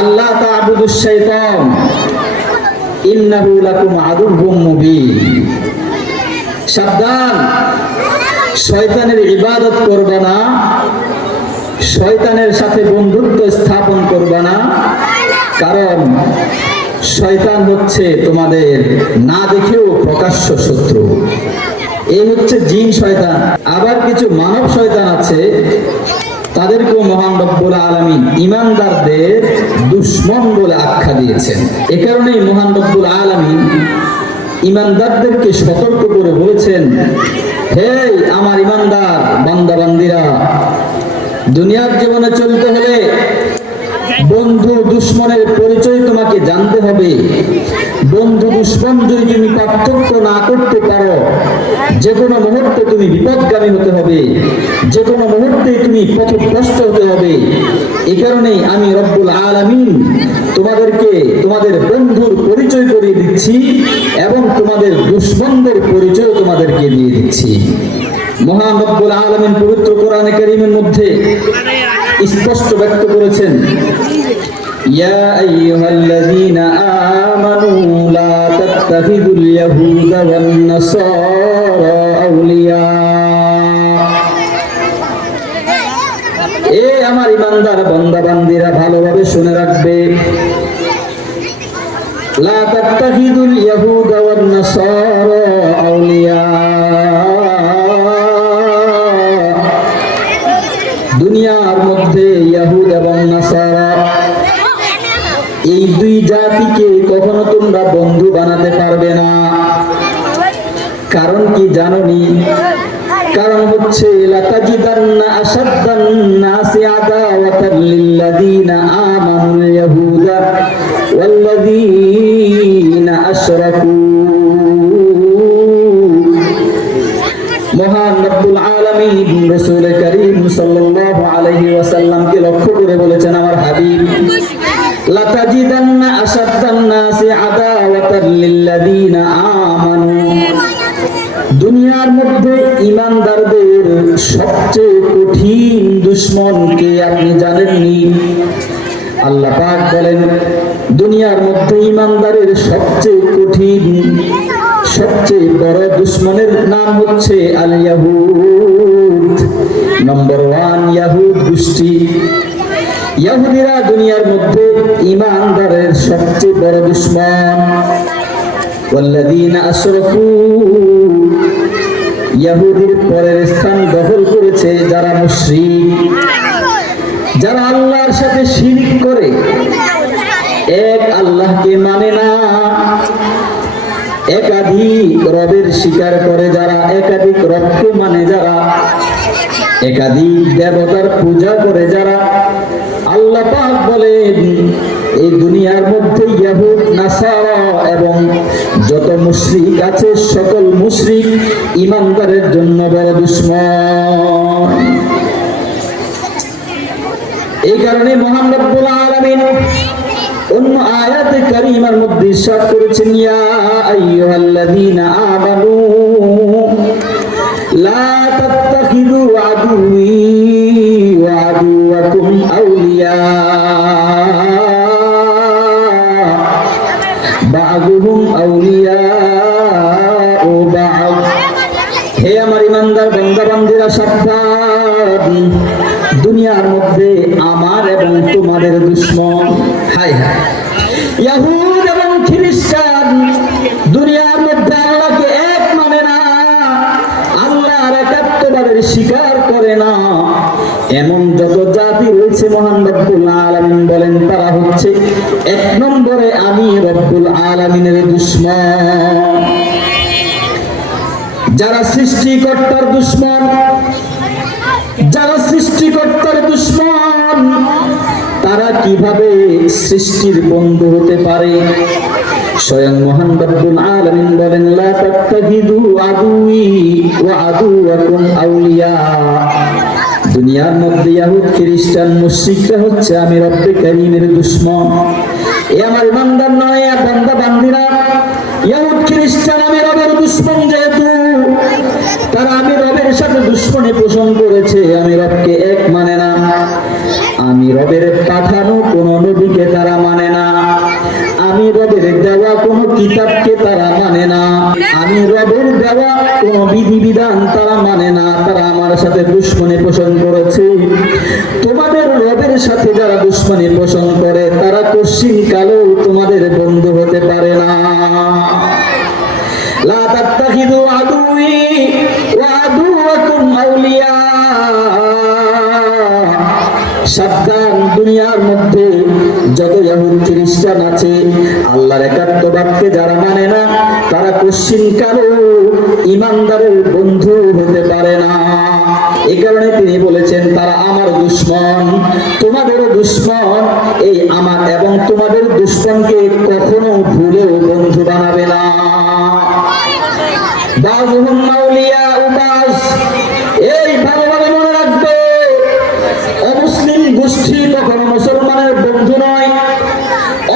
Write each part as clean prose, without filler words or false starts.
আল্লাহ তা'বুদুশ শাইতান ইন্নাহু লাকুম আদুউম মুবিন। সাবধান, শয়তানের ইবাদত করবে না, শয়তানের সাথে বন্ধুত্ব স্থাপন করবে না, কারণ শয়তান হচ্ছে তোমাদের না দেখেও প্রকাশ্য শত্রু। এই হচ্ছে জিন শয়তান। আবার কিছু মানব শয়তান আছে, তাদেরকেও মহান রব্বুল আলামিন ঈমানদারদের দুশমন বলে আখ্যা দিয়েছেন। এ কারণেই মহান রব্বুল আলামিন ঈমানদারদেরকে সতর্ক করে বলেছেন, হে আমার ঈমানদার বান্দা বান্দীরা, দুনিয়ার জীবনে চলতে হলে বন্ধু দুশমনের পরিচয় তোমাকে জানতে হবে। বন্ধু দুশমন যদি তুমি পার্থক্য না করতে পারো, যে কোনো মুহূর্তে তুমি বিপদগামী হতে হবে, যে কোনো মুহূর্তে তুমি পথভ্রষ্ট হতে হবে। এই কারণেই আমি রব্বুল আলামিন তোমাদেরকে তোমাদের বন্ধুর পরিচয় করিয়ে দিচ্ছি এবং তোমাদের দুশমনদের পরিচয় তোমাদেরকে দিয়ে দিচ্ছি। মহান রব্বুল আলামিন পবিত্র কোরআনে কারীমের মধ্যে স্পষ্ট ব্যক্ত করেছেন, ইয়া আইয়ুহাল্লাযীনা আমানু লা তাত্তাখিযুল ইয়াহুদা ওয়ান নাসারা আউলিয়া। এ আমার ঈমানদার বান্দা বান্দীরা ভালোভাবে শুনে রাখবে, লা তাত্তাখিযুল ইয়াহুদা ওয়ান নাসারা আউলিয়া। দুনিয়ার মধ্যে ইহুদ এবং নাসারা এই দুই জাতিকে কখনো তোমরা বন্ধু বানাতে পারবে না। কারণ কি জানোনি? কারণ হচ্ছে লাতাজিদান্না আশাদ্দান নাসি আদাওয়াতান লিল্লাযীনা আমানুল ইয়াহুদা ওয়াল্লাযীনা আশরাকু। মহান রব্বুল আলামিন রাসূল করিম সাল্লাল্লাহু আলাইহি ওয়াসাল্লামকে লক্ষ্য করে বলেছেন, আমার হাবিব, লাতাজিদান্না আশাদ্দান নাসি আদাওয়াতান লিল্লাযীনা আমানু। দুনিয়ার মধ্যে ঈমানদারদের সবচেয়ে কঠিন দুশমন কে আপনি জানেননি? আল্লাহ পাক বলেন, দুনিয়ার মধ্যে ঈমানদারের সবচেয়ে কঠিন সবচেয়ে বড় দুশমনের নাম হচ্ছে আল ইয়াহুদ। নম্বর 1 ইয়াহুদ গোষ্ঠী। ইহুদিরা দুনিয়ার মধ্যে ঈমানদারের সবচেয়ে বড় দুশমন। ওয়াল্লাযীনা আশরাকু, ইহুদির পরের স্থান দখল করেছে যারা মুশরিক, যারা আল্লাহর সাথে শিরক করে, এক আল্লাহকে মানে না, একাধিক রবের স্বীকার করে যারা, একাধিক রবকে মানে যারা, একাধিক দেবতার পূজা করে যারা। আল্লাহ পাক বলেন, এই দুনিয়ার মধ্যে ইহুদ নাসারা এবং যত মুশরিক আছে, সকল মুশরিক ঈমানদারের জন্য বড় দুশমন। এই কারণে মহান রব্বুল আলামিন অন্য আয়াতে কারীমার মধ্যে ইরশাদ করেছেন, ইয়া আইয়ুহাল্লাযীনা আমানু লা তাত্তাখিযু আদুওয়ি ওয়া আদুওয়াকুম আউলিয়া বা'দুহুম আউলিয়াউ বা'দ। হে আমার ঈমানদার বান্দা বান্দীরা, সাবধান, দুনিয়ার মধ্যে আমার এবং তোমাদের দুশমন। হায় হায়, ইহুদ এবং খ্রিস্টান দুনিয়ার মধ্যে আল্লাহকে এক মানে না, আল্লাহর একাত্মবাদের স্বীকার করে না। এমন যত জাতি রয়েছে, মহান রব্বুল আলামিন বলেন, তারা হচ্ছে 1 নম্বরে আমি রব্বুল আলামিনের দুশমন। যারা সৃষ্টিকর্তার দুশমন, যারা সৃষ্টিকর্তার দুশমন, তারা কিভাবে সৃষ্টির বন্ধু হতে পারে? স্বয়ং মহান রব্বুল আলামিন বলেন, লা তাত্তাখিযু আদুওয়ি ওয়া আদুওয়াকুম আউলিয়া। দুনিয়ার মধ্যে ইহুদ খ্রিস্টান মুশরিকরা হচ্ছে আমি রব্বে কারীমের দুশমন। এ আমার ঈমানদার নয় বান্দা বান্দীরা, ইহুদ খ্রিস্টান আমি রবের দুশমন, যেহেতু তারা আমি রবের সাথে দুশমনী পোষণ করেছে, আমি রবকে এক মানে না, আমি রবের পাঠানো কোন নবীকে তারা পোষণ করে তারা কশিন কালেও তোমাদের বন্ধু হতে পারে না। লা তাত্তাখিযু আদুওয়ি ওয়া আদুওয়াকুম আউলিয়া। সাবধান, দুনিয়ার মধ্যে যত ইহুদ খ্রিস্টান আছে আল্লাহর একাত্মবাদকে যারা মানে না তারা কশিন কালেও ঈমানদারের বন্ধু হতে পারে না। এই কারণে তিনি বলেছেন তারা আমার দুশমন, তোমাদেরও দুশমন। এই আমার এবং তোমাদের দুশমনকে কখনো ভুলেও বন্ধু বানাবে না। বাযুহুম আউলিয়াউ বায। এই ভালোভাবে মনে রাখবে, অমুসলিম গোষ্ঠী কখনো মুসলমানের বন্ধু নয়।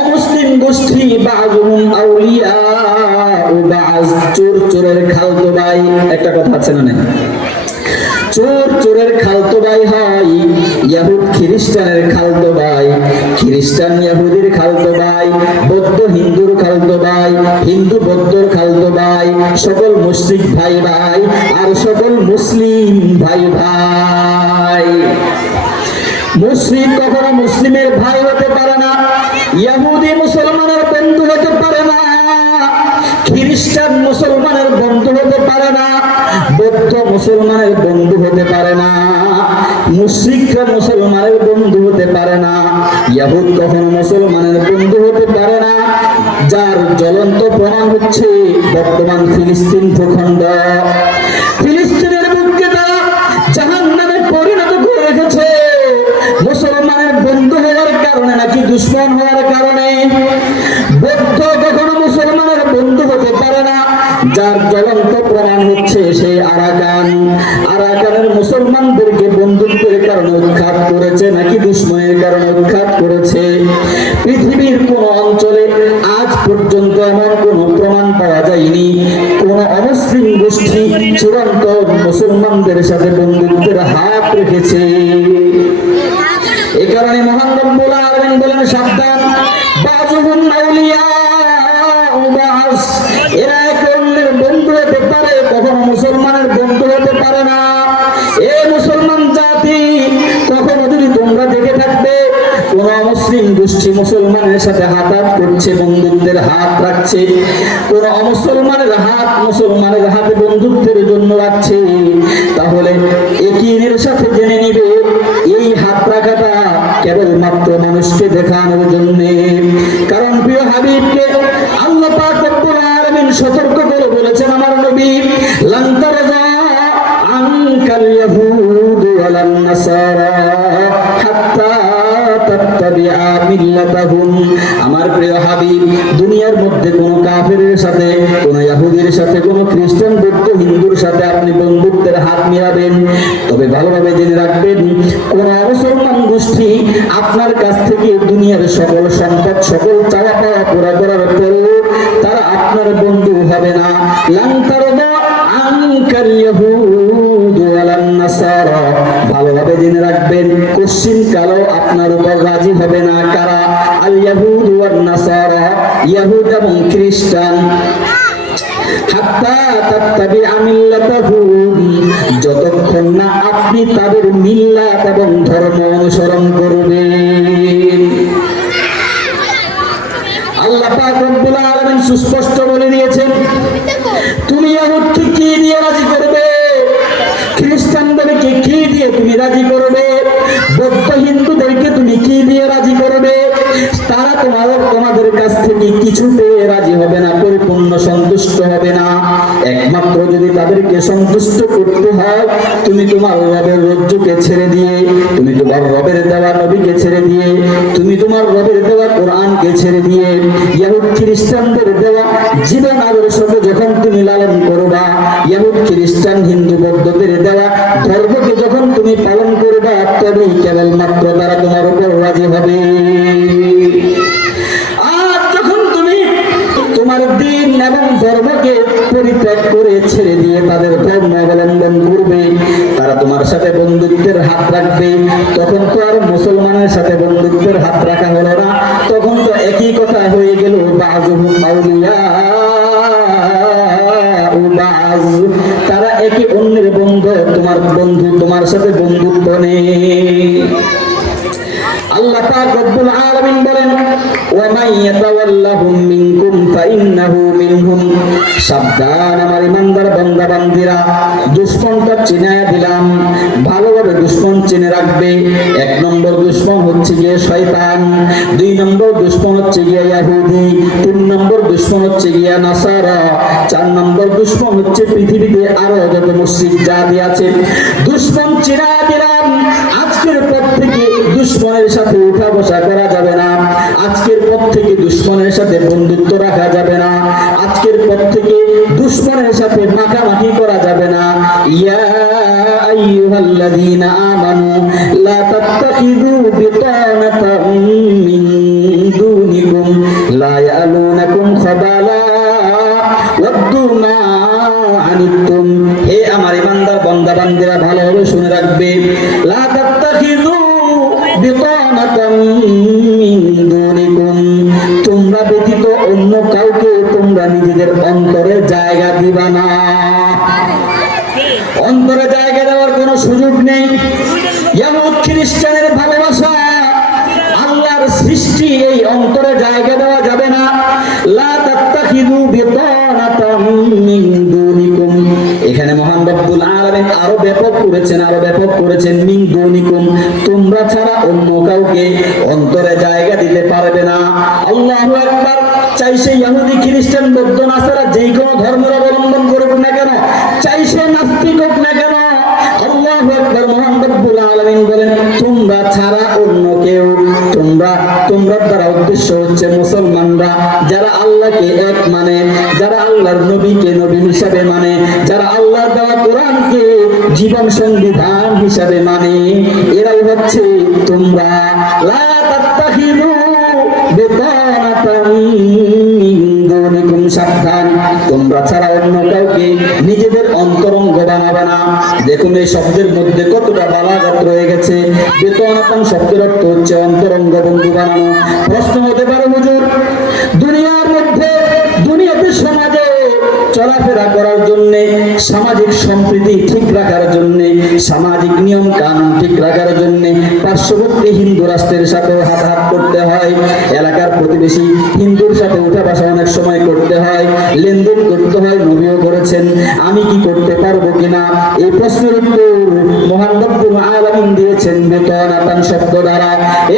অমুসলিম গোষ্ঠী বাযুহুম আউলিয়াউ বায, চোর চোরের খালতো ভাই। একটা কথা আছে না, চোর চোরের খালতো ভাই হয়, ইহুদ খ্রিস্টানের খালতো ভাই, খ্রিস্টান ইহুদির খালতো ভাই, বৌদ্ধ হিন্দুর খালতো ভাই, হিন্দু বৌদ্ধর খালতো ভাই, সকল মুশরিক ভাই ভাই আর সকল মুসলিম ভাই ভাই। মুশরিক কখনো মুসলিমের ভাই হতে পারে না, ইহুদি মুসলমানের বন্ধু হতে পারে না, খ্রিস্টান মুসলমানের বন্ধু হতে পারে না, বৌদ্ধ মুসলমানের বন্ধু হতে পারে না, মুশরিকরা মুসলমানের বন্ধু হতে পারে না, ইহুদ কখনো মুসলমানের বন্ধু হতে পারে না। যার জ্বলন্ত প্রমাণ হচ্ছে বর্তমান ফিলিস্তিন ভূখণ্ড। ফিলিস্তিনের বুকে তারা জাহান্নামে পরিণত করে রেখেছে, মুসলমানের বন্ধু হওয়ার কারণে নাকি দুশমন হওয়ার কারণে। বৌদ্ধ কখনো মুসলমানের বন্ধু হতে পারে না, যার জ্বলন্ত প্রমাণ হচ্ছে সেই আরাকান। আরাকানের মুসলমানদেরকে বন্ধুত্বের কারণে উৎখাত করেছে নাকি দুশমনের কারণে উৎখাত করেছে। পৃথিবীর কোন অঞ্চলে আজ পর্যন্ত এমন কোন প্রমাণ পাওয়া যায়নি কোন অমুসলিম গোষ্ঠী চূড়ান্ত মুসলমানদের সাথে বন্ধুত্বের হাত রেখেছে। এই কারণে মহান রব্বুল আলামিন বলেন সাবধান, বাযুহুম আউলিয়াউ বায। এরা একে অন্যের বন্ধু হতে পারে, কখনো মুসলমানের বন্ধু হতে পারে না। এ মুসলমান জাতি, কখনো যদি তোমরা দেখে থাকবে কোন মুসলিম গোষ্ঠী মুসলমানের সাথে হাত করছে, বন্ধুত্বের হাত রাখছে, কোন মুসলমানের হাত মুসলমানের হাতে বন্ধুত্বের জন্য রাখছে, তাহলে একইনের সাথে জেনে নিবে এই হাত রাখাটা কেবলমাত্র মানুষকে দেখানোর জন্য। কারণ প্রিয় হাবিবকে আল্লাহ পাক রব্বুল আলামিন সতর্ক করে বলেছেন, আমার নবী, লান তারজা আনকাল ইয়াহুদ ওয়ালান নাসারা হাত্তা তাত্তাবিআ মিল্লাতাহুম। আমার প্রিয় হাবিব, দুনিয়ার মধ্যে কোন কাফিরের সাথে, কোন ইহুদির সাথে, কোন খ্রিস্টান, বৌদ্ধ, হিন্দুর সাথে আপনি বন্ধুত্বের হাত মিলাবেন, তবে ভালোভাবে জেনে রাখবেন কোন মুসলমান গোষ্ঠী আপনার কাছ থেকে দুনিয়ার সকল সম্পদ, সকল চাওয়া পাওয়া পুরা করার পরেও তারা আপনার বন্ধু হবে না। লান তারদা আনকাল ইয়াহুদ ওয়ালান নাসারা। ভালোভাবে জেনে রাখবেন কশিন কালেও আপনার উপর রাজি হবে না। কারা? আল ইয়াহুদ ওয়ান নাসারা, ইহুদ এবং খ্রিস্টান। হাত্তা তাত্তাবিআ মিল্লাতাহুম, যতক্ষণ না আপনি তাদের মিল্লাত এবং ধর্ম অনুসরণ করবেন। আল্লাহ পাক রব্বুল আলামিন সুস্পষ্ট বলে দিয়েছেন, তুমি ইহুদকে কি দিয়ে রাজি করবে, খ্রিস্টানদেরকে কি দিয়ে তুমি রাজি করবে, বৌদ্ধ হিন্দুদেরকে তুমি কি দিয়ে রাজি করবে, তারা তোমাদের কাছ থেকে কিছু পেয়ে রাজি হবে না, পরিপূর্ণ সন্তুষ্ট হবে না। একমাত্র যদি তাদেরকে সন্তুষ্ট করতে হয়, তুমি তোমার রবের রজ্জুকে ছেড়ে দিয়ে, তুমি তোমার রবের দেওয়া নবীকে ছেড়ে দিয়ে, তুমি তোমার রবের দেওয়া কোরআনকে ছেড়ে দিয়ে, ইহুদ খ্রিস্টানদের দেওয়া জীবন আদর্শকে যখন তুমি লালন করবা, ইহুদ খ্রিস্টান হিন্দু বৌদ্ধদের দেওয়া ধর্মকে যখন তুমি পালন করবা, তবেই কেবলমাত্র তারা তোমার উপর রাজি হবে। আর যখন তুমি তোমার দিন এবং ধর্মকে পরিত্যাগ করে ছেড়ে দিয়ে তাদের ধর্ম অবলম্বন করবে, তারা তোমার সাথে বন্ধুত্বের হাত রাখবে, তখন তো আর মুসলমানের সাথে বন্ধুত্বের হাত রাখা হলো না, তখন তো একই কথা হয়ে গেল, বাযুহুম আউলিয়াউ বায। তারা একে অন্যের বন্ধু, তোমার বন্ধু, তোমার সাথে বন্ধুত্ব নেই। আল্লাহ পাক রব্বুল আলামিন বলেন ওয়া মান ইয়াতাওয়াল্লাহুম মিনকুম ফাইন্নাহু মিনহুম। সাবধান আমার ইমানদার বান্দা বান্দীরা, দুশমনটা চিনে দিলাম, ভালোভাবে দুশমন চিনে রাখবে। এক নম্বর দুশমন হচ্ছে গিয়ে শয়তান, দুই নম্বর দুশমন হচ্ছে গিয়ে ইহুদি, তিন নম্বর দুশমন হচ্ছে গিয়ে নাসারা, চার নম্বর দুশমন হচ্ছে পৃথিবীতে আরো যত মুশরিক জাতি আছে। দুশমন চিনা দিলাম। আজকের পর থেকে দুশমনের সাথে উঠা বসা করা যাবে না, আজকের পর থেকে দুশমনের সাথে বন্ধুত্ব রাখা যাবে না, আজকের পর থেকে দুশমনের সাথে মাখামাখি করা যাবে না। ইয়া আইয়ুহাল্লাযীনা আমানু লা তাত্তাখিযু বিতানাতাম মিন দুনিকুম লা ইয়ালুনাকুম খাবালা ওয়াদ্দু মা আনিতুম। হে আমার ইমানদার বান্দা বান্দীরা, ভালোভাবে শুনে রাখবে, লা তাত্তাখিযু বিতানাতাম মিন দুনিকুম, তোমরা ব্যতীত অন্য কাউকে তোমরা নিজেদের অন্তরে জায়গা দিবা না। অন্তরে জায়গা দেওয়ার কোনো সুযোগ নেই। ইহুদ খ্রিস্টানের ভালোবাসা, আল্লাহর সৃষ্টি, এই অন্তরে জায়গা দেওয়া যাবে না। লা তাত্তাখিযু বিতানাতাম মিন দুনিকুম, এখানে মহান রব্বুল আলামিন আরো ব্যাপক করেছেন মিন দুনিকুম, তোমরা ছাড়া অন্য কাউকে অন্তরে জায়গা দিতে পারবে না। আল্লাহু আকবার। চাই সে ইহুদি খ্রিস্টান বৌদ্ধ নাসারা যেই কোনো ধর্মের অবলম্বন করুক না কেন, চাই সে নাস্তিক হোক না কেন, আল্লাহু আকবার। মহান রব্বুল আলামিন বলেন তোমরা ছাড়া অন্য কেউ, তোমরা দ্বারা উদ্দেশ্য হচ্ছে মুসলমানরা, যারা আল্লাহকে এক মানে, যারা আল্লাহর নবীকে নবী হিসাবে মানে, যারা আল্লাহর দেওয়া কোরআনকে জীবন সংবিধান হিসাবে মানে, এরাই হচ্ছে তোমরা। লা তাত্তাখিযু বিতানাতাম মিন দুনিকুম, সাবধান, তোমরা ছাড়া অন্য কাউকে নিজেদের অন্তরঙ্গ বানাবে না। দেখুন এই শব্দের মধ্যে কতটা বালাগাত রয়ে গেছে। বিতানাতাম শব্দের অর্থ হচ্ছে অন্তরঙ্গ বন্ধু বানানো। প্রশ্ন হতে পারে হুজুর, দুনিয়ার মধ্যে, দুনিয়াতে সমাজে চলাফেরা করার জন্য, সামাজিক সম্প্রীতি ঠিক রাখার জন্য, সামাজিক নিয়ম কানুন ঠিক রাখার জন্য পার্শ্ববর্তী হিন্দু রাষ্ট্রের সাথে হাত করতে হয়, এলাকার প্রতিবেশী হিন্দুর সাথে উঠা বসা অনেক সময় করতে হয়, লেনদেন করতে হয়, নবীও করেছেন, আমি কি করতে পারবো কিনা? এই প্রশ্নের উত্তর মহান রব্বুল আলামিন দিয়েছেন বিতানাতাম শব্দ দ্বারা।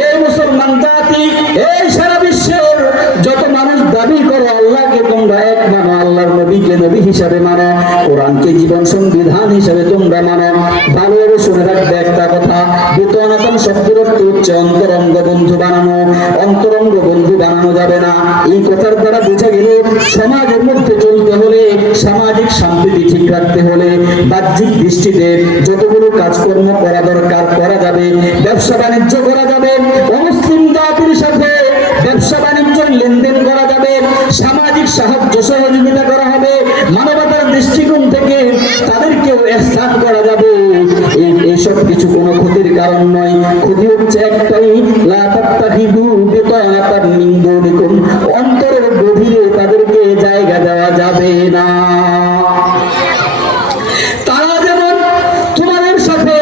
এই মুসলমান জাতি, এই সারা বিশ্বের যত মানুষ দাবি করো আল্লাহকে তোমরা এক মানো, আল্লাহর নবীকে নবী হিসাবে মানো, কোরআনকে জীবন সংবিধান হিসাবে তোমরা মানো, ভালোভাবে শুনে রাখবে একটা কথা, বিতানাতাম শব্দের অর্থ হচ্ছে অন্তরঙ্গ বন্ধু বানানো। অন্তরঙ্গ বন্ধু বানানো যাবে না। এই কথার দ্বারা বোঝা গেল সমাজের মধ্যে চলতে হলে, সামাজিক সম্প্রীতি ঠিক রাখতে হলে বাহ্যিক দৃষ্টিতে যতগুলো কাজকর্ম করা দরকার করা যাবে, ব্যবসা বাণিজ্য করা যাবে, অমুসলিম জাতির সাথে ব্যবসা বাণিজ্যের লেনদেন করা যাবে, সামাজিক সাহায্য সহযোগিতা করা হবে, মানবতার দৃষ্টিকোণ থেকে তাদেরকেও ইহসান করা যাবে। এইসব কিছু কোনো ক্ষতির কারণ নয়। ক্ষতি হচ্ছে একটাই, লা তাত্তাখিযু বিতানাতাম মিন দুনিকুম, অন্তরের গভীরে তাদেরকে জায়গা দেওয়া যাবে না। তারা যেমন তোমাদের সাথে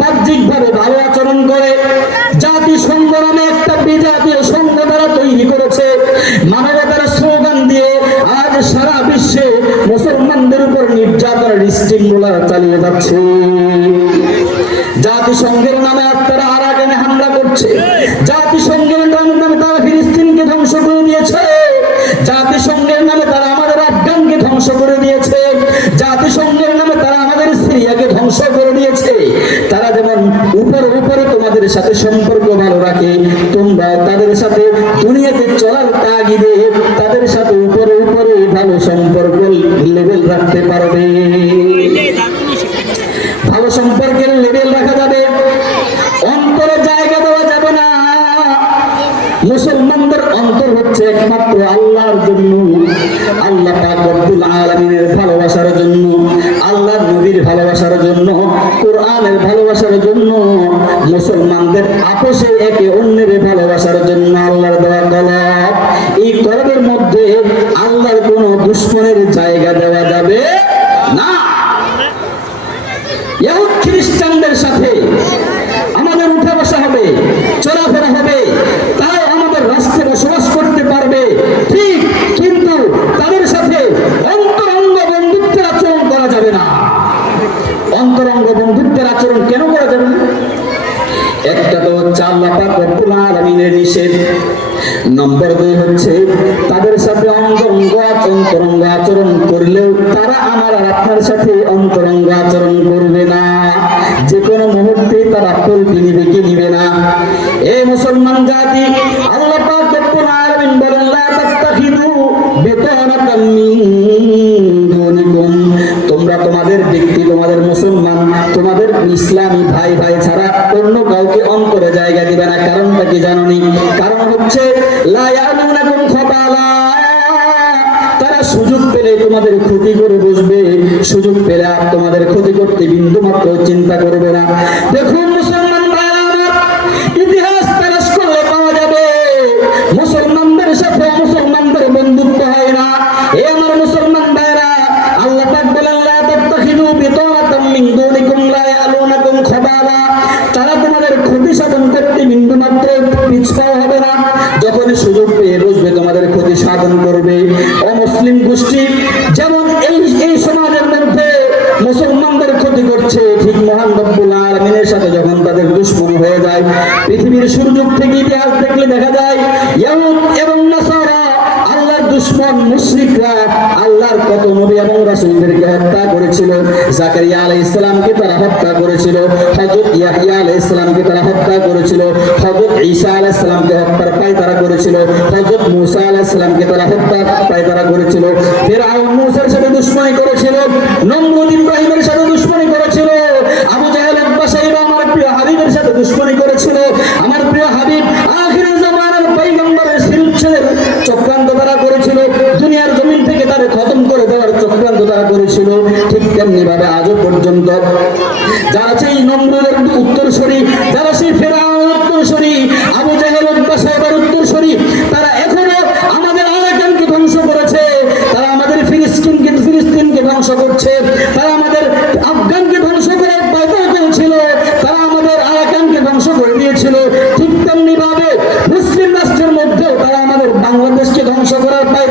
বাহ্যিকভাবে ভালো আচরণ করে, জাতিসংঘ নামে একটা বিজাতীয় সংঘ তারা তৈরি করেছে, মানবতার স্লোগান দিয়ে আজ সারা বিশ্বে মুসলমানদের উপর নির্যাতনের স্টিমুলার চালিয়ে যাচ্ছে। জাতিসংঘের নামে তারা আরাকানে হামলা করছে, জাতিসংঘের নামে তারা ফিলিস্তিনকে ধ্বংস করে দিয়েছে, জাতিসংঘের নামে তারা আমাদের আফগানকে ধ্বংস করে দিয়েছে, জাতিসংঘের নামে তারা আমাদের সিরিয়াকে ধ্বংস করে দিয়েছে। তারা যেমন উপরে তোমাদের সাথে সম্পর্ক ভালো রাখে, তোমরা তাদের সাথে দুনিয়াতে চলার তাগিদে তাদের সাথে উপরে ভালো সম্পর্ক লেভেল রাখতে পারবে, ভালো সম্পর্কের লেভেল রাখা যাবে। অন্তরে জায়গা দেওয়া যাবে না। মুসলমানদের অন্তর হচ্ছে একমাত্র আল্লাহর জন্য, আল্লাহ পাক রব্বুল আলামিনের ভালোবাসার জন্য, আল্লাহর নবীর ভালোবাসার জন্য, কোরআনের ভালোবাসার জন্য, মুসলমানদের আপোষে একে অন্যের ভালোবাসার জন্য আল্লাহর দেওয়া তলব। এই তলবের মধ্যে আল্লাহর কোনো দুশমনের জায়গা দেওয়া যাবে না। ইহুদ খ্রিস্টানদের সাথে আমাদের উঠা বসা হবে, চলাফেরা হবে, তাও নম্বর 2 হচ্ছে তাদের সাথে অন্তরঙ্গ আচরণ করলেও তারা আমার আর আপনার সাথে অন্তরঙ্গ আচরণ করবে না, যে কোনো মুহূর্তে তারা পল্টি নিবে কি নিবে না। এই মুসলমান জাতি, আল্লাহ পাক রব্বুল আলামিন বলেন লা তাত্তাখিদু বিতানাতাম মিন দুনিকুম, তোমরা তোমাদের ব্যক্তি, তোমাদের মুসলমান, তোমাদের ইসলামী ভাই ভাই ছাড়া অন্য কাউকে অন্তরে জায়গা দিবে না। কারণটা কি জানোনি? কারণ হচ্ছে লা ইয়ালুনাকুম খাবালা, তারা সুযোগ পেলে তোমাদের ক্ষতি করে বসবে, সুযোগ পেলে আর তোমাদের ক্ষতি করতে বিন্দু মাত্র চিন্তা করবে না। দেখুন মুসলমান ভাইরা, ইতিহাস তালাশ করলে পাওয়া যাবে মুসলমানদের সাথে মুসলমানদের বন্ধুত্ব হয় না। এ আমার মুসলমান ভাইরা, আল্লাহ পাক বলেন লা তাত্তাখিদু বিতানাতাম মিন দুনিকুম লা ইয়ালুনাকুম খাবালা, তারা তোমাদের ক্ষতি সাধন করতে বিন্দু মাত্র পিছপা হবে না, যখন সুযোগ পেয়ে বসবে তোমাদের ক্ষতি সাধন করবে। অমুসলিম গোষ্ঠী যেমন এই সমাজের মধ্যে মুসলমানদের ক্ষতি করছে, ঠিক মহান রব্বুল আলামিনের সাথে যখন তাদের দুশমনি হয়ে যায়, পৃথিবীর সুযোগ থেকে ইতিহাস দেখলে দেখা যায় ইহুদ এবং নাসারা, আল্লাহর দুশমন মুশরিকরা আল্লাহর কত নবী এবং রাসূলদেরকে হত্যা করেছিল। জাকারিয়া আলাইহিস সালামকে তারা হত্যা করেছিল, হযরত ইয়াহইয়া আলাইহিস সালামকে তারা হত্যা করেছিল, হযরত ঈসা আলাইহিস সালামকে হত্যার পায়তারা করেছিল, হযরত মূসা আলাইহিস সালামকে তারা হত্যার পায়তারা করেছিল, ফিরআউন মূসার সাথে দুশমনি করেছিল, নমরুদ ইব্রাহিমের সাথে দুশমনি করেছিল, আবু জাহেল উতবা শাইবা আমার প্রিয় হাবিবের সাথে দুশমনি করেছিল। আমার প্রিয় হাবিব আখিরের জামানার পয়গম্বরের শিরচ্ছেদের চক্রান্ত তারা করেছিল, দুনিয়ার জমিন থেকে তাদের খতম করে দেওয়ার চক্রান্ত তারা করেছিল। ঠিক তেমনি ভাবে আজও পর্যন্ত যারা সেই নমরুদের উত্তরসূরি, যারা সেই ফিরআউনের উত্তরসূরি, আবু জাহেল উতবা শাইবার উত্তরসূরি, তারা এখনো আমাদের আরাকানকে ধ্বংস করেছে, তারা আমাদের ফিলিস্তিনকে ধ্বংস করছে, তারা আমাদের আফগানকে ধ্বংস করে পায়তারা করেছিল, তারা আমাদের আরাকানকে ধ্বংস করে দিয়েছিল। ঠিক তেমনি ভাবে মুসলিম রাষ্ট্রের মধ্যেও তারা আমাদের বাংলাদেশকে ধ্বংস করার পায়